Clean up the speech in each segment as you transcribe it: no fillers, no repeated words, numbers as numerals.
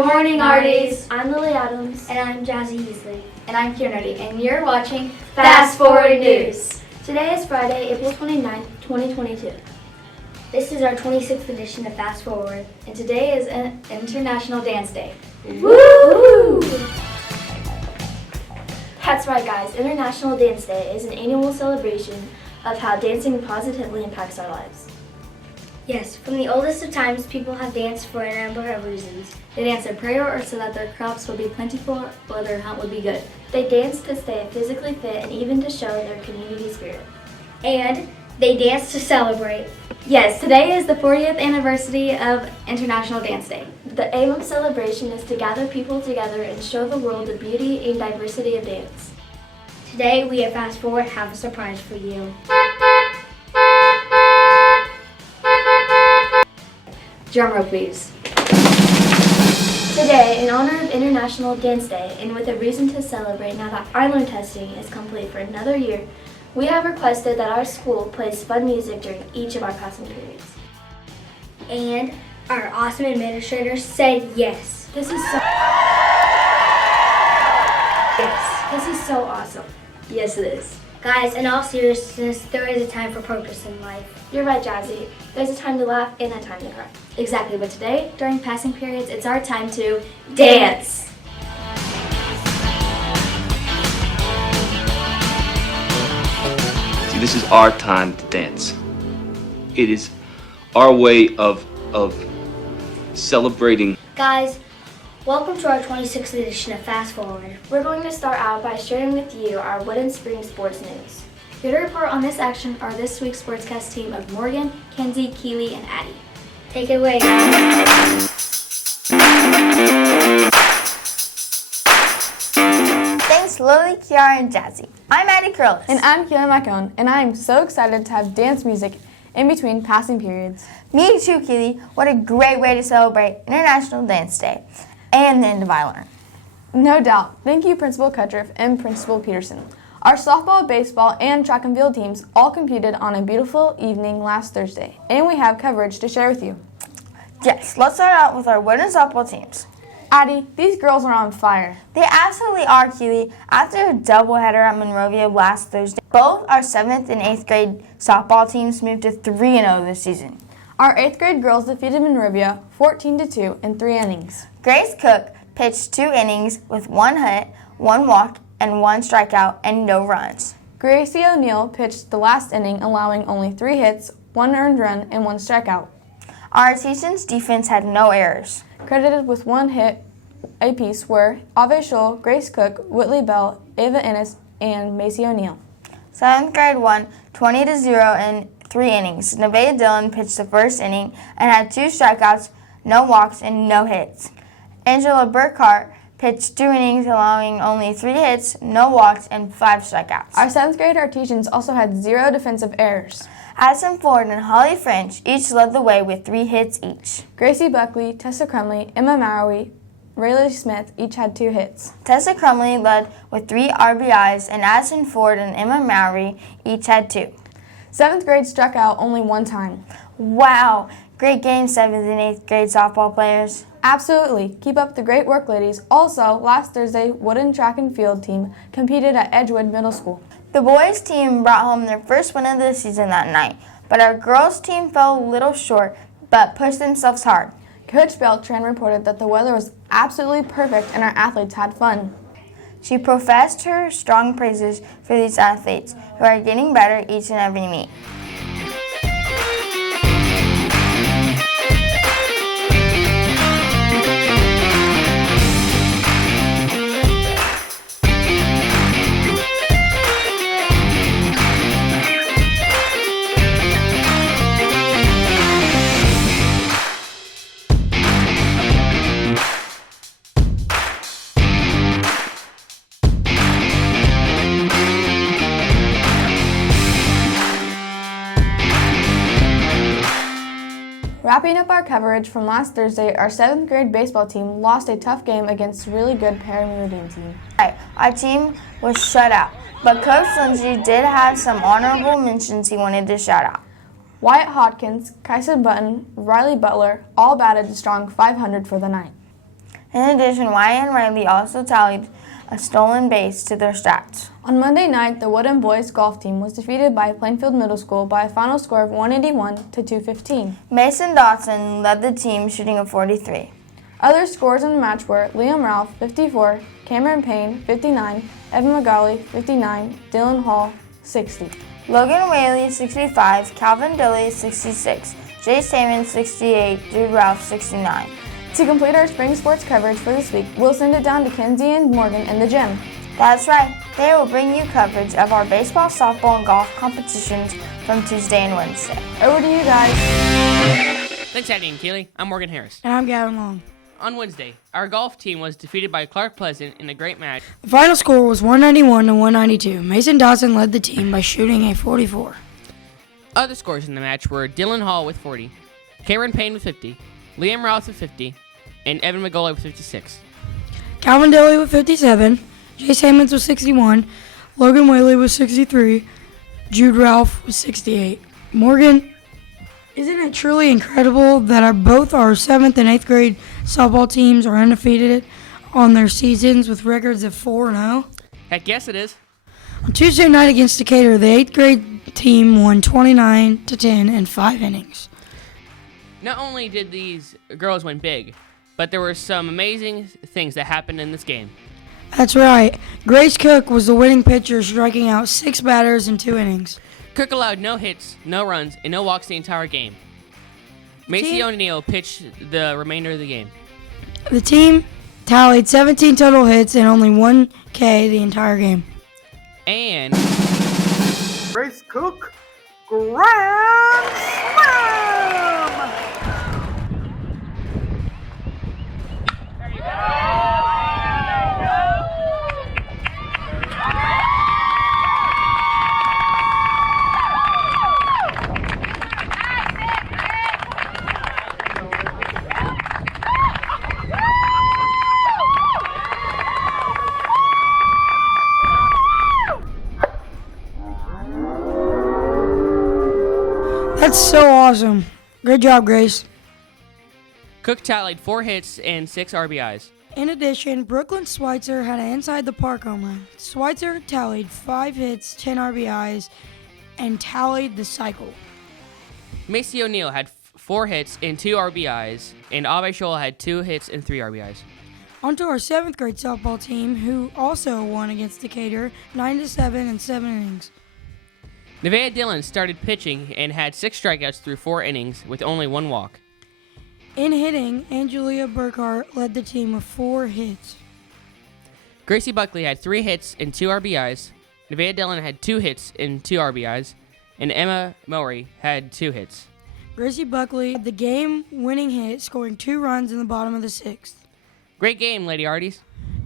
Good morning, Arties. I'm Lily Adams. And I'm Jazzy Easley. And I'm Kieran, and you're watching Fast Forward News. Today is Friday, April 29th, 2022. This is our 26th edition of Fast Forward. And today is an International Dance Day. Woo! That's right, guys. International Dance Day is an annual celebration of how dancing positively impacts our lives. Yes, from the oldest of times, people have danced for a number of reasons. They dance to pray or so that their crops will be plentiful or their hunt would be good. They dance to stay physically fit and even to show their community spirit. And they dance to celebrate. Yes, today is the 40th anniversary of International Dance Day. The aim of celebration is to gather people together and show the world the beauty and diversity of dance. Today, we at Fast Forward have a surprise for you. Drum roll, please. Today, in honor of International Dance Day and with a reason to celebrate now that island testing is complete for another year, we have requested that our school plays fun music during each of our passing periods. And our awesome administrators said yes. This is so awesome. Yes, it is. Guys, in all seriousness, there is a time for purpose in life. You're right, Jazzy. There's a time to laugh and a time to cry. Exactly, but today, during passing periods, it's our time to dance. See, this is our time to dance. It is our way of celebrating. Guys, welcome to our 26th edition of Fast Forward. We're going to start out by sharing with you our Wooden Spring sports news. Here to report on this action are this week's sportscast team of Morgan, Kenzie, Keely, and Addie. Take it away. Thanks Lily, Kiara, and Jazzy. I'm Addie Curlis. And I'm Kiara Macone, and I am so excited to have dance music in between passing periods. Me too, Keely. What a great way to celebrate International Dance Day and the end of I Learn. No doubt. Thank you, Principal Cuttriff and Principal Peterson. Our softball, baseball, and track and field teams all competed on a beautiful evening last Thursday, and we have coverage to share with you. Yes, let's start out with our women's softball teams. Addie, these girls are on fire. They absolutely are, Keely. After a doubleheader at Monrovia last Thursday, both our 7th and 8th grade softball teams moved to 3-0 this season. Our 8th grade girls defeated Monrovia 14-2 in 3 innings. Grace Cook pitched 2 innings with 1 hit, 1 walk, and 1 strikeout, and no runs. Gracie O'Neill pitched the last inning, allowing only 3 hits, 1 earned run, and 1 strikeout. Our Artesians defense had no errors. Credited with 1 hit apiece were Ave Scholl, Grace Cook, Whitley Bell, Ava Ennis, and Macy O'Neill. 7th grade won 20-0 in 3 innings. Nevaeh Dillon pitched the first inning and had 2 strikeouts, no walks, and no hits. Angela Burkhart pitched 2 innings, allowing only 3 hits, no walks, and 5 strikeouts. Our 7th grade Artesians also had 0 defensive errors. Addison Ford and Holly French each led the way with 3 hits each. Gracie Buckley, Tessa Crumley, Emma Mowery, Rayleigh Smith each had 2 hits. Tessa Crumley led with 3 RBIs, and Addison Ford and Emma Mowery each had 2. 7th grade struck out only 1 time. Wow! Great game, 7th and 8th grade softball players. Absolutely. Keep up the great work, ladies. Also, last Thursday, Wooden track and field team competed at Edgewood Middle School. The boys' team brought home their first win of the season that night, but our girls' team fell a little short, but pushed themselves hard. Coach Beltran reported that the weather was absolutely perfect and our athletes had fun. She professed her strong praises for these athletes, who are getting better each and every meet. Wrapping up our coverage from last Thursday, our 7th grade baseball team lost a tough game against a really good Parameridian team. Our team was shut out, but Coach Lindsay did have some honorable mentions he wanted to shout out. Wyatt Hodkins, Kyson Button, Riley Butler all batted a strong .500 for the night. In addition, Wyatt and Riley also tallied a stolen base to their stats. On Monday night, the Woodland boys golf team was defeated by Plainfield Middle School by a final score of 181 to 215. Mason Dotson led the team, shooting a 43. Other scores in the match were Liam Ralph, 54, Cameron Payne, 59, Evan McGauley, 59, Dylan Hall, 60. Logan Whaley, 65, Calvin Dilly, 66, Jay Saman, 68, Jude Ralph, 69. To complete our spring sports coverage for this week, we'll send it down to Kenzie and Morgan in the gym. That's right. They will bring you coverage of our baseball, softball, and golf competitions from Tuesday and Wednesday. Over to you guys. Thanks, Addie and Keely. I'm Morgan Harris. And I'm Gavin Long. On Wednesday, our golf team was defeated by Clark Pleasant in a great match. The final score was 191 to 192. Mason Dawson led the team by shooting a 44. Other scores in the match were Dylan Hall with 40, Cameron Payne with 50, Liam Rouse with 50, and Evan McGauley with 56. Calvin Dilly with 57. Jay Sammons with 61. Logan Whaley with 63. Jude Ralph with 68. Morgan, isn't it truly incredible that both our 7th and 8th grade softball teams are undefeated on their seasons with records of 4-0? Heck yes, it is. On Tuesday night against Decatur, the 8th grade team won 29 to 10 in 5 innings. Not only did these girls win big, but there were some amazing things that happened in this game. That's right. Grace Cook was the winning pitcher, striking out 6 batters in 2 innings. Cook allowed no hits, no runs, and no walks the entire game. Macy O'Neill pitched the remainder of the game. The team tallied 17 total hits and only 1 K the entire game. And Grace Cook, grand slam! There you go! That's so awesome. Good job, Grace. Cook tallied 4 hits and 6 RBIs. In addition, Brooklyn Schweitzer had an inside the park home run. Schweitzer tallied 5 hits, 10 RBIs, and tallied the cycle. Macy O'Neill had 4 hits and 2 RBIs, and Ave Shoal had 2 hits and 3 RBIs. On to our 7th grade softball team, who also won against Decatur, 9-7 in 7 innings. Nevaeh Dillon started pitching and had 6 strikeouts through 4 innings with only 1 walk. In hitting, Angelia Burkhart led the team with 4 hits. Gracie Buckley had 3 hits and 2 RBIs. Nevaeh Dillon had 2 hits and 2 RBIs. And Emma Mowry had 2 hits. Gracie Buckley had the game-winning hit, scoring 2 runs in the bottom of the 6th. Great game, Lady Arties.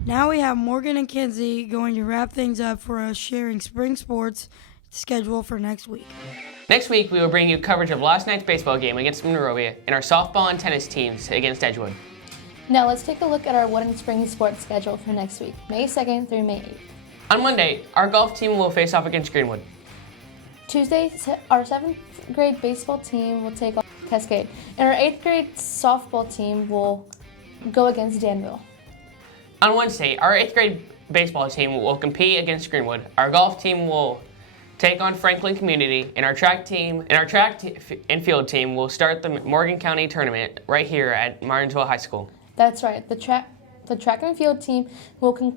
Now we have Morgan and Kenzie going to wrap things up for us, sharing spring sports schedule for next week. Next week, we will bring you coverage of last night's baseball game against Monrovia and our softball and tennis teams against Edgewood. Now let's take a look at our Woodland Spring sports schedule for next week, May 2nd through May 8th. On Monday, our golf team will face off against Greenwood. Tuesday, our 7th grade baseball team will take on Cascade, and our 8th grade softball team will go against Danville. On Wednesday, our 8th grade baseball team will compete against Greenwood. Our golf team will take on Franklin Community, and our track and field team will start the Morgan County tournament right here at Martinsville High School. That's right. The track and field team will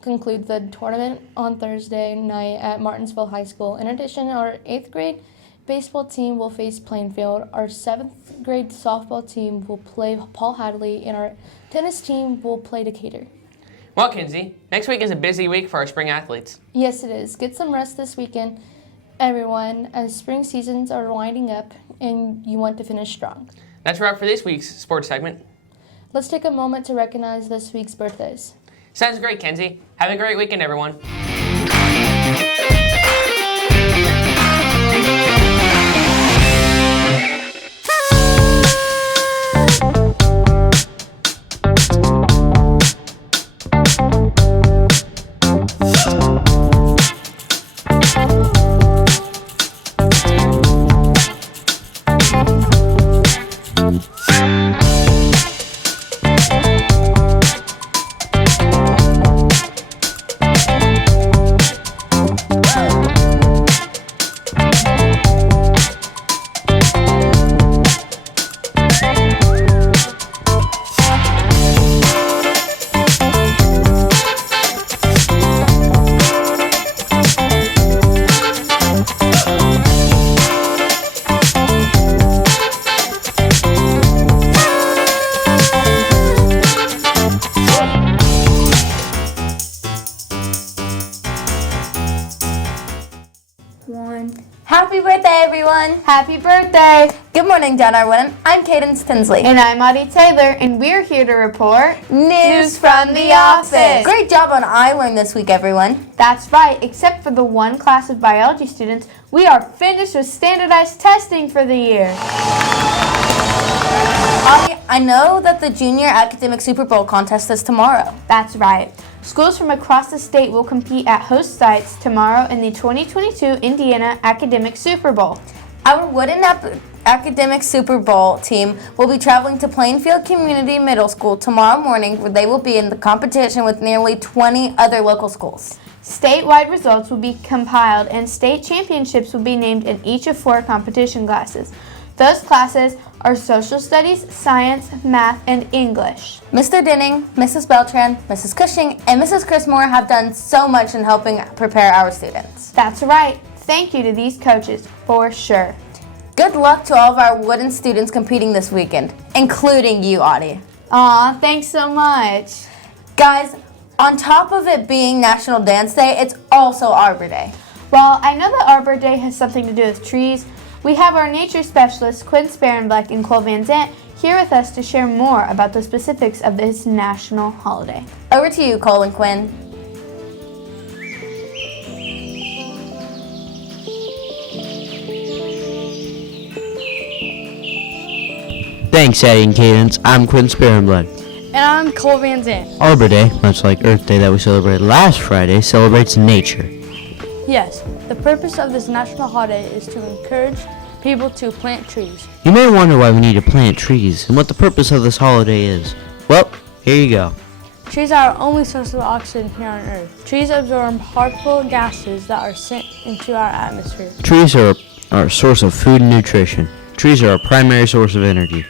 conclude the tournament on Thursday night at Martinsville High School. In addition, our 8th grade baseball team will face Plainfield. Our 7th grade softball team will play Paul Hadley, and our tennis team will play Decatur. Well, Kinsey, next week is a busy week for our spring athletes. Yes, it is. Get some rest this weekend, everyone, as spring seasons are winding up and you want to finish strong. That's a wrap for this week's sports segment. Let's take a moment to recognize this week's birthdays. Sounds great, Kenzie. Have a great weekend, everyone. everyone! Happy birthday! Good morning, John Arwin. I'm Cadence Tinsley. And I'm Audie Taylor, and we're here to report News from the office. Great job on iLearn this week, everyone. That's right, except for the one class of biology students, we are finished with standardized testing for the year. Audie, I know that the Junior Academic Super Bowl contest is tomorrow. That's right. Schools from across the state will compete at host sites tomorrow in the 2022 Indiana Academic Super Bowl. Our Wooden Academic Super Bowl team will be traveling to Plainfield Community Middle School tomorrow morning, where they will be in the competition with nearly 20 other local schools. Statewide results will be compiled and state championships will be named in each of 4 competition classes. Those classes are social studies, science, math, and English. Mr. Denning, Mrs. Beltran, Mrs. Cushing, and Mrs. Chrismore have done so much in helping prepare our students. That's right. Thank you to these coaches, for sure. Good luck to all of our Wooden students competing this weekend, including you, Audie. Aw, thanks so much. Guys, on top of it being National Dance Day, it's also Arbor Day. Well, I know that Arbor Day has something to do with trees. We have our nature specialists, Quinn Sparenbleck and Cole Van Zant, here with us to share more about the specifics of this national holiday. Over to you, Cole and Quinn. Thanks, Addie and Cadence. I'm Quinn Sparenbleck. And I'm Cole Van Zandt. Arbor Day, much like Earth Day that we celebrated last Friday, celebrates nature. Yes, the purpose of this national holiday is to encourage people to plant trees. You may wonder why we need to plant trees and what the purpose of this holiday is. Well, here you go. Trees are our only source of oxygen here on Earth. Trees absorb harmful gases that are sent into our atmosphere. Trees are our source of food and nutrition. Trees are our primary source of energy.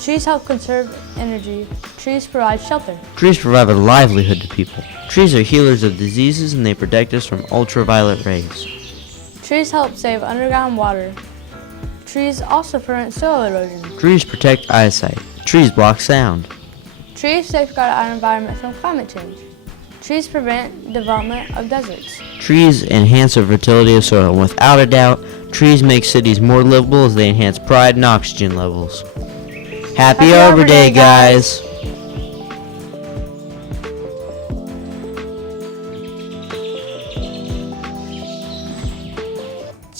Trees help conserve energy. Trees provide shelter. Trees provide a livelihood to people. Trees are healers of diseases and they protect us from ultraviolet rays. Trees help save underground water. Trees also prevent soil erosion. Trees protect eyesight. Trees block sound. Trees safeguard our environment from climate change. Trees prevent development of deserts. Trees enhance the fertility of soil, and without a doubt, trees make cities more livable as they enhance pride and oxygen levels. Happy Arbor Day, guys!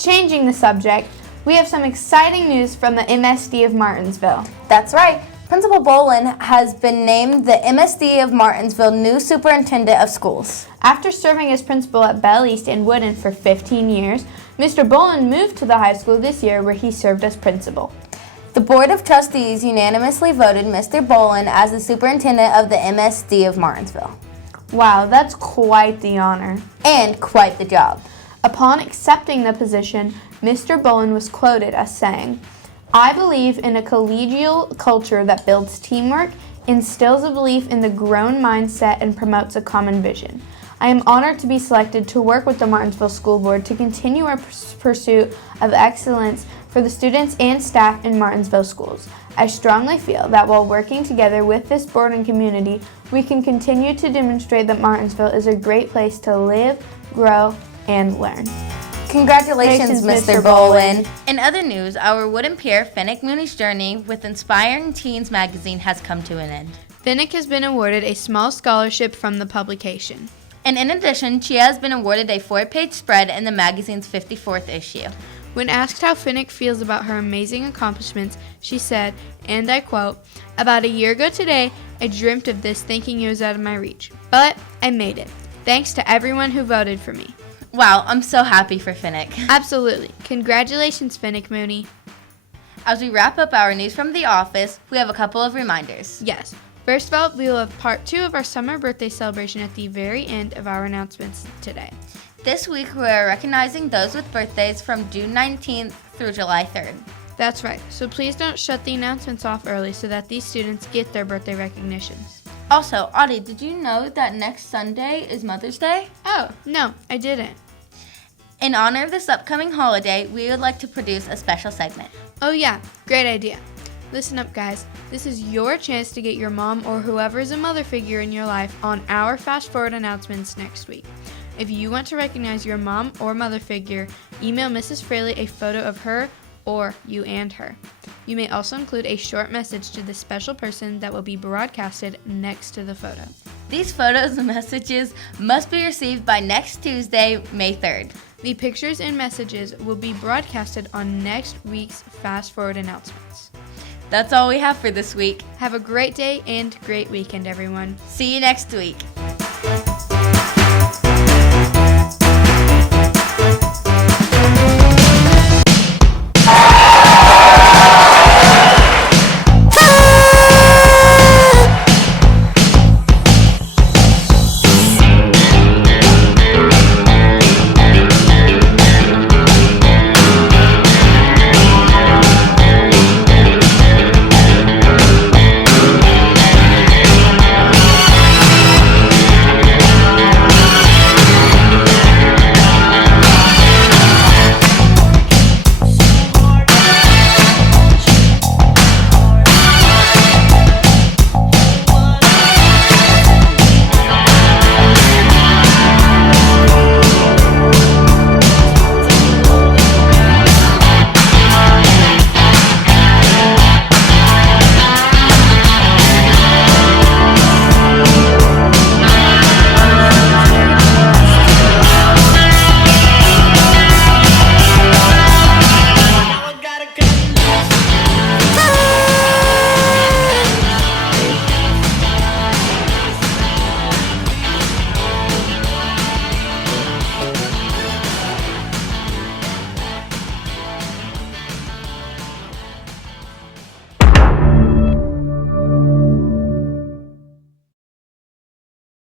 Changing the subject, we have some exciting news from the MSD of Martinsville. That's right. Principal Bolin has been named the MSD of Martinsville new superintendent of schools. After serving as principal at Bell East and Woodin for 15 years, Mr. Bolin moved to the high school this year where he served as principal. The Board of Trustees unanimously voted Mr. Bolin as the superintendent of the MSD of Martinsville. Wow, that's quite the honor. And quite the job. Upon accepting the position, Mr. Bolin was quoted as saying, "I believe in a collegial culture that builds teamwork, instills a belief in the grown mindset, and promotes a common vision. I am honored to be selected to work with the Martinsville School Board to continue our pursuit of excellence for the students and staff in Martinsville schools. I strongly feel that while working together with this board and community, we can continue to demonstrate that Martinsville is a great place to live, grow, and learn." Congratulations, Mr. Bolin. In other news, our Wooden Peer, Fennec Mooney's journey with Inspiring Teens magazine has come to an end. Fennec has been awarded a small scholarship from the publication. And in addition, she has been awarded a 4-page spread in the magazine's 54th issue. When asked how Fennec feels about her amazing accomplishments, she said, and I quote, "About a year ago today, I dreamt of this thinking it was out of my reach. But I made it. Thanks to everyone who voted for me." Wow, I'm so happy for Fennec. Absolutely. Congratulations, Fennec Mooney. As we wrap up our news from the office, we have a couple of reminders. Yes. First of all, we will have part 2 of our summer birthday celebration at the very end of our announcements today. This week, we are recognizing those with birthdays from June 19th through July 3rd. That's right. So please don't shut the announcements off early so that these students get their birthday recognitions. Also, Audie, did you know that next Sunday is Mother's Day? Oh, no, I didn't. In honor of this upcoming holiday, we would like to produce a special segment. Oh yeah, great idea. Listen up, guys. This is your chance to get your mom or whoever is a mother figure in your life on our Fast Forward announcements next week. If you want to recognize your mom or mother figure, email Mrs. Fraley a photo of her or you and her. You may also include a short message to the special person that will be broadcasted next to the photo. These photos and messages must be received by next Tuesday, May 3rd. The pictures and messages will be broadcasted on next week's Fast Forward announcements. That's all we have for this week. Have a great day and great weekend, everyone. See you next week.